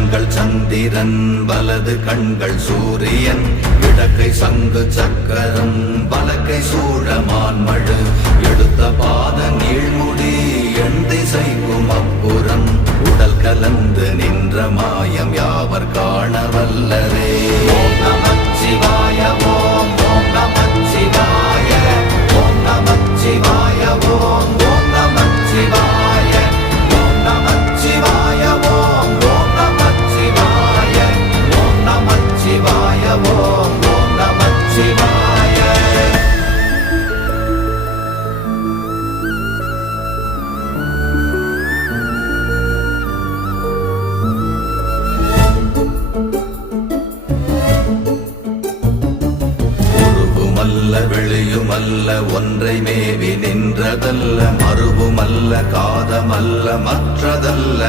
கண்கள் சந்திரன் வலது கண்கள் சூரியன் இடக்கை சங்கு சக்கரம் வலக்கை சூழமான் மழு எடுத்த பாத நீழ்முடி எண் திசைக்கும் அப்புறம் உடல் கலந்து நின்ற மாயம் யாவர் காண வல்லரே. ஓம் நமச்சிவாய ஓம் ஓம் நமச்சிவாய ஓம் நமச்சிவாய ஓம் ஓம் நமச்சிவாய ஓம் நமச்சிவாய ஓம் ஓம் நமச்சிவாய ஓம் நமச்சிவாய ஓம் ஓம் நமச்சிவாய. உருவுமல்ல வெளியுமல்ல ஒன்றை மேவி நின்றதல்ல மறுவுமல்ல காதமல்ல மற்றதல்ல